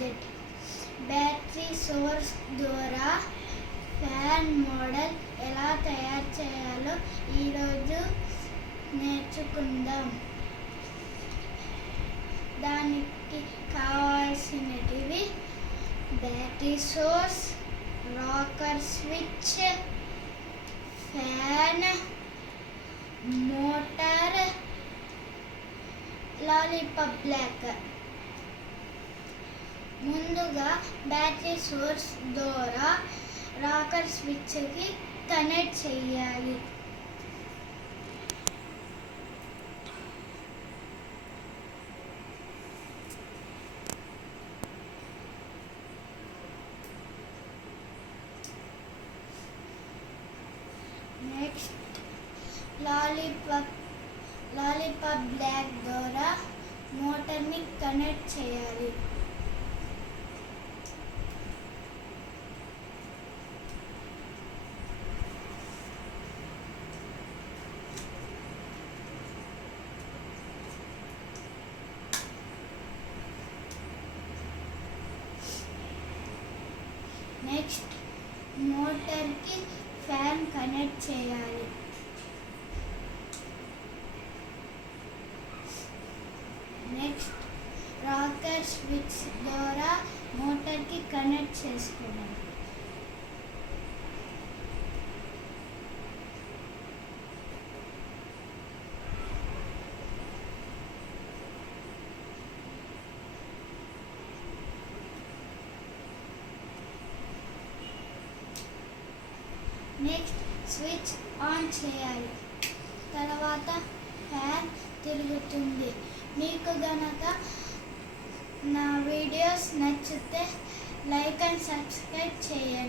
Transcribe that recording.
Gadget. Battery source ద్వారా fan model ఎలా తయారు చేయాలో ఈరోజు నేర్చుకుందాం. దానికి కావాల్సినవి battery source, rocker switch, fan, motor, lollipop block. ముందుగా బ్యాటరీ సోర్స్ ద్వారా రాకర్ స్విచ్కి కనెక్ట్ చేయాలి. నెక్స్ట్ లాలీపాప్ బ్లాక్ ద్వారా మోటార్ని కనెక్ట్ చేయాలి. నెక్స్ట్ మోటార్కి ఫ్యాన్ కనెక్ట్ చేయాలి. నెక్స్ట్ రాకర్ స్విచ్ ద్వారా మోటార్కి కనెక్ట్ చేసుకోవాలి. నెక్స్ట్ స్విచ్ ఆన్ చేయాలి. తర్వాత ఫ్యాన్ తిరుగుతుంది. మీకు గనక నా వీడియోస్ నచ్చితే లైక్ అండ్ సబ్స్క్రైబ్ చేయండి.